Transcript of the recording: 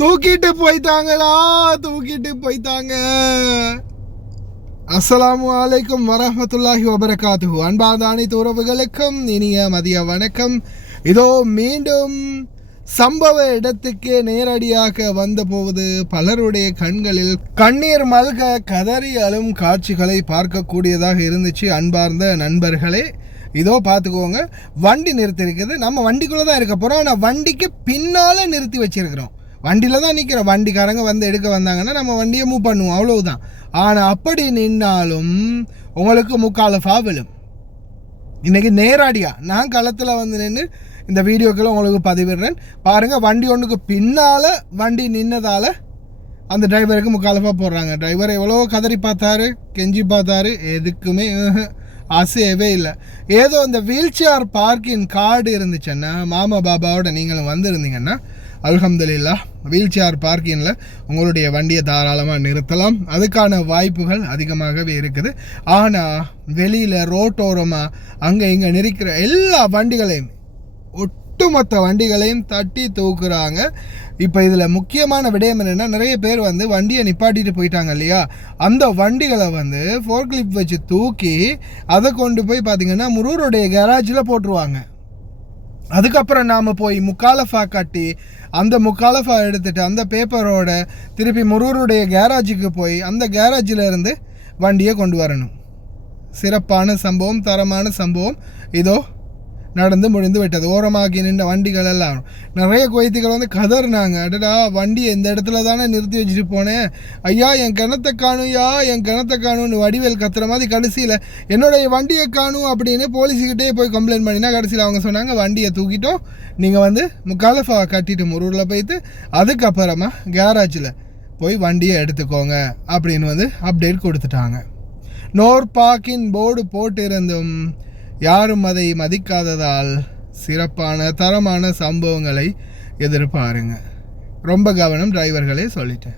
தூக்கிட்டு போயிட்டாங்களா, தூக்கிட்டு போயிட்டாங்க. அஸ்ஸலாமு அலைக்கும் வரஹ்மத்துல்லாஹி வபரகாத்துஹு. அன்பார்ந்த அனைத்து உறவுகளுக்கும் இனிய மதிய வணக்கம். இதோ மீண்டும் சம்பவ இடத்துக்கு நேரடியாக வந்த போது பலருடைய கண்களில் கண்ணீர் மல்க கதறி அழும் காட்சிகளை பார்க்கக்கூடியதாக இருந்துச்சு. அன்பார்ந்த நண்பர்களே, இதோ பார்த்துக்கோங்க, வண்டி நிறுத்தி இருக்குது. நம்ம வண்டிக்குள்ளே தான் இருக்க போகிறோம். ஆனால் வண்டிக்கு பின்னால் நிறுத்தி வச்சிருக்கிறோம். வண்டியில் தான் நிற்கிறோம். வண்டிக்காரங்க வந்து எடுக்க வந்தாங்கன்னா நம்ம வண்டியை மூவ் பண்ணுவோம், அவ்வளவுதான். ஆனால் அப்படி நின்னாலும் உங்களுக்கு முக்காலஃபா விழும். இன்றைக்கி நேரடியாக நான் களத்தில் வந்து நின்று இந்த வீடியோக்களை உங்களுக்கு பதிவிடுறேன். பாருங்கள், வண்டி ஒன்றுக்கு பின்னால் வண்டி நின்னதால் அந்த டிரைவருக்கு முக்காலஃபா போடுறாங்க. டிரைவர் எவ்வளோ கதறி பார்த்தாரு, கெஞ்சி பார்த்தாரு, எதுக்குமே ஆசையவே இல்லை. ஏதோ இந்த வீல் சேர் பார்க்கிங் கார்டு இருந்துச்சுன்னா, மாமா பாபாவோட நீங்களும் வந்திருந்தீங்கன்னா அல்ஹம்துலில்லாஹ் வீல் சேர் பார்க்கிங்கில் உங்களுடைய வண்டியை தாராளமாக நிறுத்தலாம். அதுக்கான வாய்ப்புகள் அதிகமாகவே இருக்குது. ஆனால் வெளியில் ரோட்டோரமாக அங்கே இங்கே நிற்கிற எல்லா வண்டிகளையும், ஒட்டுமொத்த வண்டிகளையும் தட்டி தூக்குறாங்க. இப்போ இதில் முக்கியமான விடயம் என்னென்னா, நிறைய பேர் வந்து வண்டியை நிப்பாட்டிட்டு போயிட்டாங்க இல்லையா, அந்த வண்டிகளை வந்து ஃபோர் கிளிப் வச்சு தூக்கி அதை கொண்டு போய் பார்த்திங்கன்னா முரூருடைய கேராஜில் போட்டுருவாங்க. அதுக்கப்புறம் நாம் போய் முக்காலஃபா கட்டி அந்த முக்காலஃபா எடுத்துகிட்டு அந்த பேப்பரோட திருப்பி முரூருடைய கேராஜுக்கு போய் அந்த கேராஜில் இருந்து வண்டியை கொண்டு வரணும். சிறப்பான சம்பவம், தரமான சம்பவம் இதோ நடந்து முடிந்து விட்டது. ஓரமாகி நின்ற வண்டிகள் எல்லாம் நிறைய குவைத்திகள் வந்து கதறினாங்க. அடடா, வண்டியை இந்த இடத்துல தானே நிறுத்தி வச்சுட்டு போனேன், ஐயா என் கிணத்தை காணும்யா, என் கிணத்தை காணும்னு வடிவேல் கத்துற மாதிரி கடைசியில் என்னுடைய வண்டியை காணும் அப்படின்னு போலீஸுக்கிட்டே போய் கம்ப்ளைண்ட் பண்ணினா கடைசியில் அவங்க சொன்னாங்க, வண்டியை தூக்கிட்டோம், நீங்கள் வந்து முக்காலஃபா கட்டிட்டு முரூரில் போய்த்து அதுக்கப்புறமா கேராஜில் போய் வண்டியை எடுத்துக்கோங்க அப்படின்னு வந்து அப்டேட் கொடுத்துட்டாங்க. நோர் பார்க்கிங் போர்டு போட்டு இருந்தும் யாரும் அதை மதிக்காததால் சிறப்பான தரமான சம்பவங்களை எதிர்பாருங்க. ரொம்ப கவனம் டிரைவர்களே, சொல்லிட்டேன்.